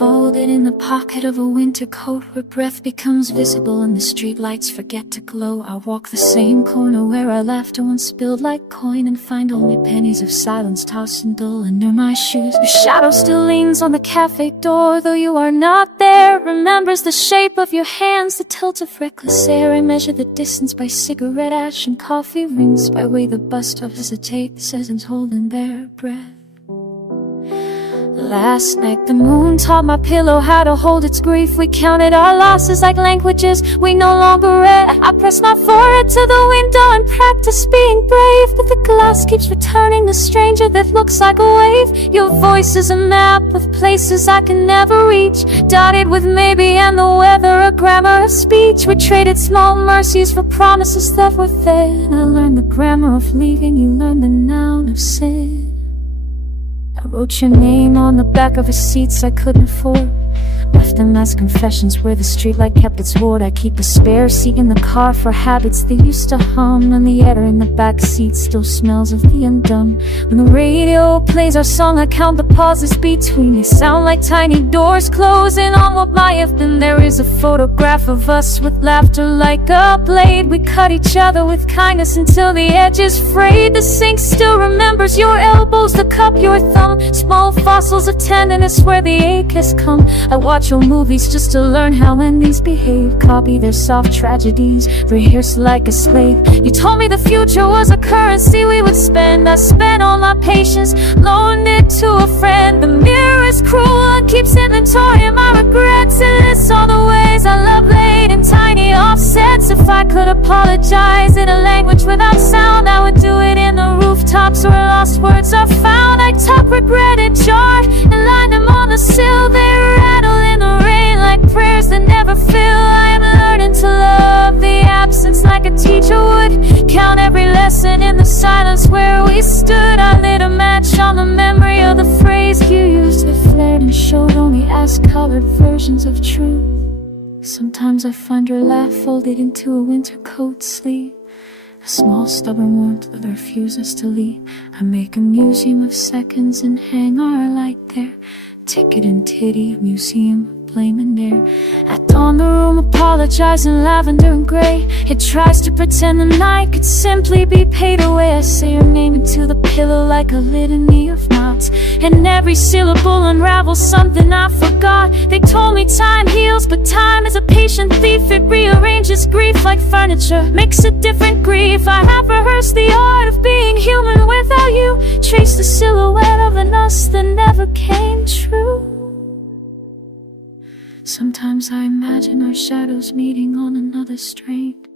folded in the pocket of a winter coat, where breath becomes visible and the streetlights forget to glow. I walk the same corner where our laughter once spilled like coin, and find only pennies of silence tossed and dull under my shoes. Your shadow still leans on the cafe door, though you are not there. Remembers the shape of your hands, the tilt of reckless air. I measure the distance by cigarette ash and coffee rings, by way the bus stop hesitate, the citizens holding their breath. Last night the moon taught my pillow how to hold its grief. We counted our losses like languages we no longer read. I press my forehead to the window and practice being brave, but the glass keeps returning the stranger that looks like a wave. Your voice is a map with places I can never reach, dotted with maybe and the weather, a grammar of speech. We traded small mercies for promises that were thin. I learned the grammar of leaving, you learned the noun of sin. I wrote your name on the back of receipts I couldn't afford, left them as confessions where the streetlight kept its ward. I keep a spare seat in the car for habits they used to hum, and the air in the back seat still smells of the undone. When the radio plays our song, I count the pauses between. They sound like tiny doors closing on what might have been. There is a photograph of us with laughter like a blade. We cut each other with kindness until the edge is frayed. The sink still remembers your elbows, the cup, your thumb, small fossils of tenderness where the ache has come. I watch old movies just to learn how endings behave, copy their soft tragedies, rehearse like a slave. You told me the future was a currency we would spend. I spent all my patience, loaned it to a friend. The mirror is cruel and keeps inventory of my regrets. It lists all the ways I love laid in tiny offsets. If I could apologize in a language without sound, I would do it in the rooftops where lost words are found. I tuck regret in jar and line them on the sill. They rattle in the rain like prayers that never fill. I am learning to love the absence like a teacher would, count every lesson in the silence where we stood. I lit a match on the memory of the phrase you used. It flared and showed only ash-colored versions of truth. Sometimes I find your laugh folded into a winter coat sleeve, a small stubborn warmth that refuses to leave. I make a museum of seconds and hang our light there. Ticket and titty, museum, blame and air. At dawn the room apologizes in lavender and gray. It tries to pretend the night could simply be paid away. I say your name into the pillow like a litany of knots, and every syllable unravels something I forgot. They told me time heals, but time is a patient thief. It rearranges grief like furniture, makes a different grief. I have rehearsed the art of being human without you, traced the silhouette of an us that never came true. Sometimes I imagine our shadows meeting on another street,